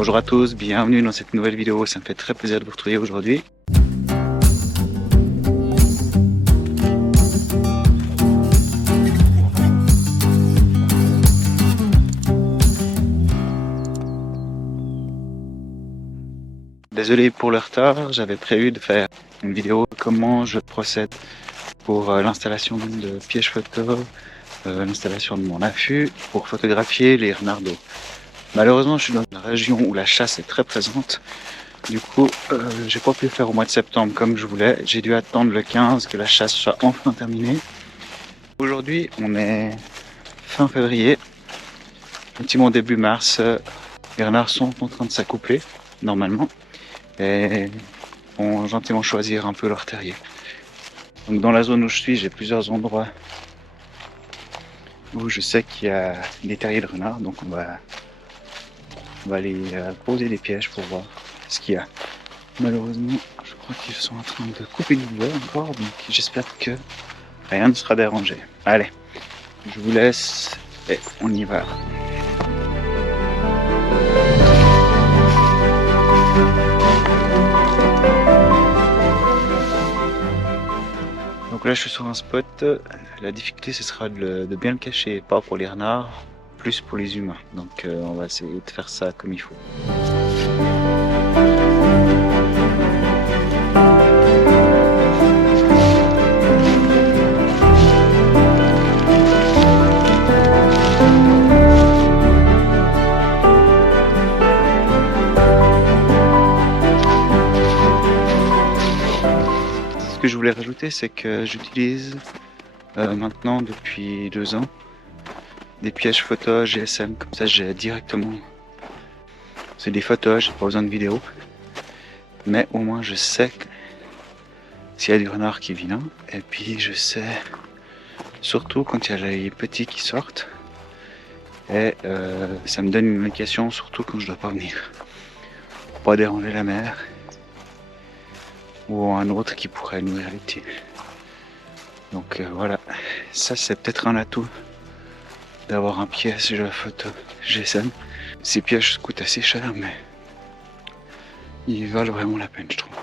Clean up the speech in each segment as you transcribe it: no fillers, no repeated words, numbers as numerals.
Bonjour à tous, bienvenue dans cette nouvelle vidéo, ça me fait très plaisir de vous retrouver aujourd'hui. Désolé pour le retard, j'avais prévu de faire une vidéo comment je procède pour l'installation de pièges photo, l'installation de mon affût pour photographier les renards d'eau. Malheureusement, je suis dans une région où la chasse est très présente. Du coup, j'ai pas pu le faire au mois de septembre comme je voulais. J'ai dû attendre le 15 que la chasse soit enfin terminée. Aujourd'hui, on est fin février. Effectivement, début mars, les renards sont en train de s'accoupler, normalement. Et vont gentiment choisir un peu leur terrier. Donc dans la zone où je suis, j'ai plusieurs endroits où je sais qu'il y a des terriers de renards. Donc on va aller poser des pièges pour voir ce qu'il y a. Malheureusement, je crois qu'ils sont en train de couper du bois encore, donc j'espère que rien ne sera dérangé. Allez, je vous laisse et on y va. Donc là je suis sur un spot, la difficulté ce sera de bien le cacher, pas pour les renards, plus pour les humains. Donc on va essayer de faire ça comme il faut. Ce que je voulais rajouter, c'est que j'utilise maintenant depuis 2 ans des pièges photo GSM, comme ça j'ai directement, c'est des photos, j'ai pas besoin de vidéo, mais au moins je sais s'il y a du renard qui vient, et puis je sais surtout quand il y a les petits qui sortent, et ça me donne une indication surtout quand je dois pas venir, pour pas déranger la mère ou un autre qui pourrait nourrir les petits. Donc voilà, ça c'est peut-être un atout d'avoir un piège photo GSM. Ces pièges coûtent assez cher, mais ils valent vraiment la peine, je trouve.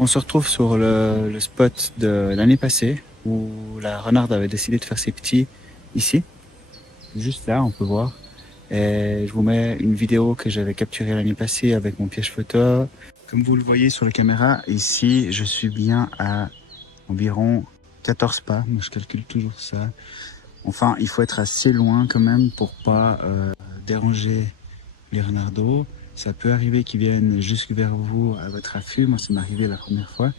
On se retrouve sur le spot de l'année passée où la renarde avait décidé de faire ses petits ici. Juste là, on peut voir. Et je vous mets une vidéo que j'avais capturée l'année passée avec mon piège photo. Comme vous le voyez sur la caméra, ici, je suis bien à environ 14 pas. Moi, je calcule toujours ça. Enfin, il faut être assez loin quand même pour pas déranger les renards d'eau. Ça peut arriver qu'ils viennent jusque vers vous à votre affût. Moi, ça m'est arrivé la première fois.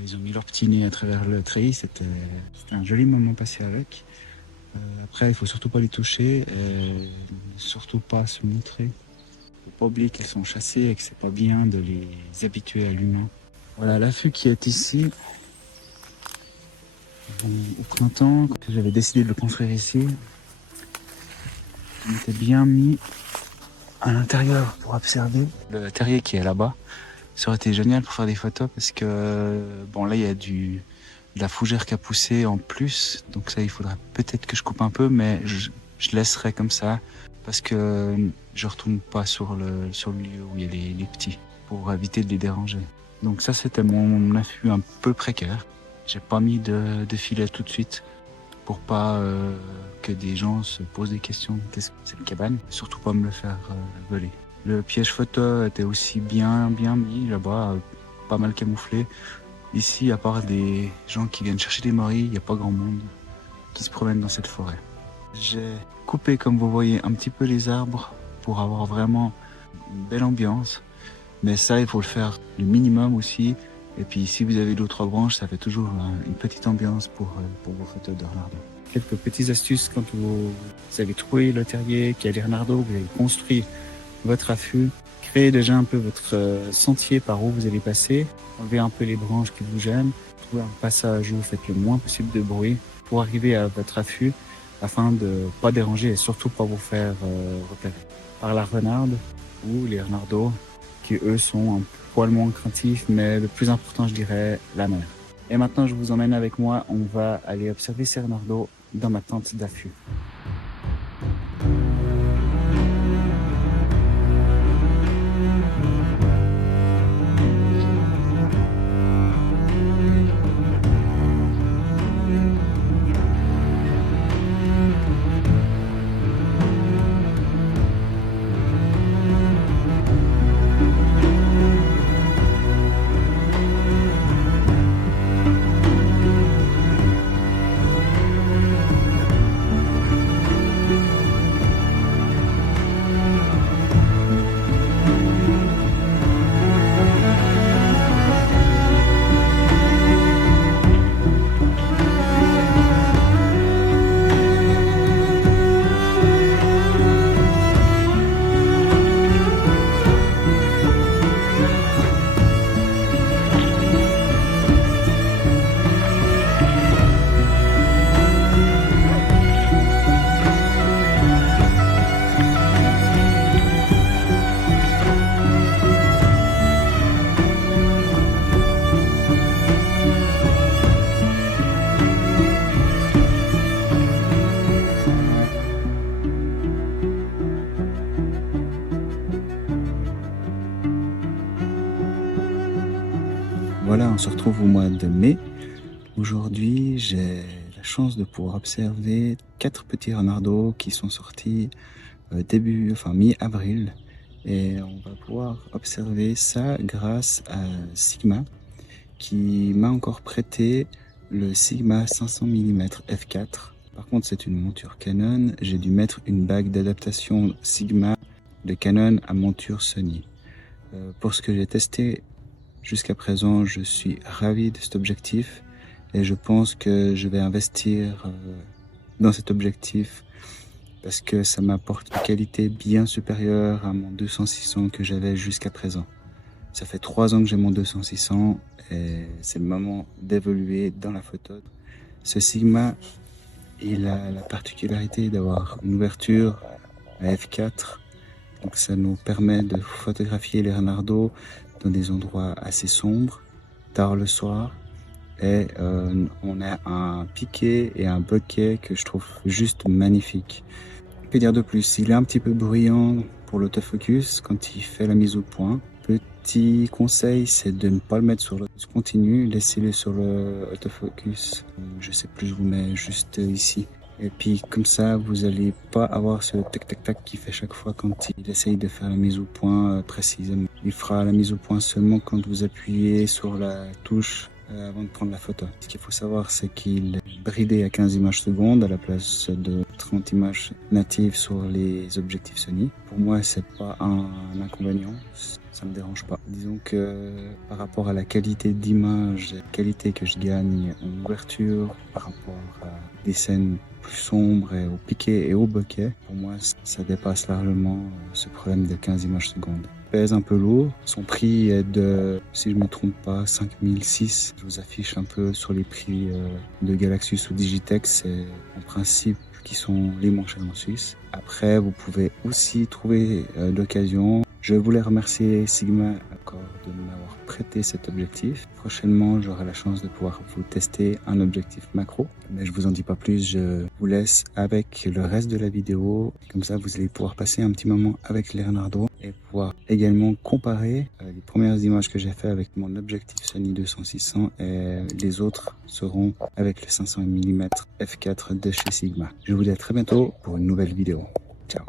Ils ont mis leur petit nez à travers le treillis. C'était un joli moment passé avec. Après, il faut surtout pas les toucher et surtout pas se montrer. Faut pas oublier qu'elles sont chassées et que c'est pas bien de les habituer à l'humain. Voilà l'affût qui est ici. Au printemps, quand j'avais décidé de le construire ici, on était bien mis à l'intérieur pour observer le terrier qui est là-bas. Ça aurait été génial pour faire des photos parce que bon là il y a de la fougère qui a poussé en plus, donc ça il faudra peut-être que je coupe un peu, mais je laisserai comme ça parce que je retourne pas sur le lieu où il y a les petits pour éviter de les déranger. Donc ça c'était mon affût un peu précaire. J'ai pas mis de filet tout de suite pour pas que des gens se posent des questions. Qu'est-ce que c'est une cabane? Surtout pas me le faire voler. Le piège photo était aussi bien mis là-bas, pas mal camouflé. Ici, à part des gens qui viennent chercher des morilles, il n'y a pas grand monde qui se promène dans cette forêt. J'ai coupé, comme vous voyez, un petit peu les arbres pour avoir vraiment une belle ambiance. Mais ça, il faut le faire le minimum aussi. Et puis, si vous avez d'autres branches, ça fait toujours une petite ambiance pour vos photos de renardeau. Quelques petites astuces quand vous avez trouvé le terrier, qu'il y a des renardeaux, vous avez construit votre affût. Créez déjà un peu votre sentier par où vous allez passer. Enlevez un peu les branches qui vous gênent. Trouvez un passage où vous faites le moins possible de bruit pour arriver à votre affût afin de ne pas déranger et surtout pas vous faire repérer par la renarde ou les renardeaux qui eux sont un poil moins craintifs, mais le plus important je dirais la mère. Et maintenant je vous emmène avec moi, on va aller observer ces renardeaux dans ma tente d'affût. Voilà, on se retrouve au mois de mai. Aujourd'hui, j'ai la chance de pouvoir observer 4 petits renardeaux qui sont sortis mi-avril. Et on va pouvoir observer ça grâce à Sigma, qui m'a encore prêté le Sigma 500 mm f4. Par contre, c'est une monture Canon. J'ai dû mettre une bague d'adaptation Sigma de Canon à monture Sony. Pour ce que j'ai testé jusqu'à présent, je suis ravi de cet objectif et je pense que je vais investir dans cet objectif parce que ça m'apporte une qualité bien supérieure à mon 200-600 que j'avais jusqu'à présent. Ça fait 3 ans que j'ai mon 200-600 et c'est le moment d'évoluer dans la photo. Ce Sigma, il a la particularité d'avoir une ouverture à f4, donc ça nous permet de photographier les renardeaux dans des endroits assez sombres, tard le soir, et on a un piqué et un bokeh que je trouve juste magnifique. Que dire de plus? Il est un petit peu bruyant pour l'autofocus quand il fait la mise au point. Petit conseil, c'est de ne pas le mettre sur le continu, laissez-le sur le autofocus. Je sais plus, je vous mets juste ici. Et puis comme ça, vous allez pas avoir ce tac tac tac qui fait chaque fois quand il essaye de faire la mise au point précisément. Il fera la mise au point seulement quand vous appuyez sur la touche avant de prendre la photo. Ce qu'il faut savoir, c'est qu'il est bridé à 15 images secondes à la place de 30 images natives sur les objectifs Sony. Pour moi, c'est pas un inconvénient. Ça me dérange pas. Disons que par rapport à la qualité d'image, la qualité que je gagne en ouverture, par rapport à des scènes plus sombres et au piqué et au bokeh, pour moi ça dépasse largement ce problème de 15 images secondes. Il pèse un peu lourd, son prix est de, si je ne me trompe pas, 5006. Je vous affiche un peu sur les prix de Galaxus ou Digitech, c'est en principe qui sont les moins chers en Suisse. Après, vous pouvez aussi trouver d'occasion. Je voulais remercier Sigma encore de m'avoir prêté cet objectif. Prochainement, j'aurai la chance de pouvoir vous tester un objectif macro. Mais je vous en dis pas plus, je vous laisse avec le reste de la vidéo. Comme ça, vous allez pouvoir passer un petit moment avec les renardeaux et pouvoir également comparer les premières images que j'ai fait avec mon objectif Sony 200-600 et les autres seront avec le 500 mm f4 de chez Sigma. Je vous dis à très bientôt pour une nouvelle vidéo. Ciao.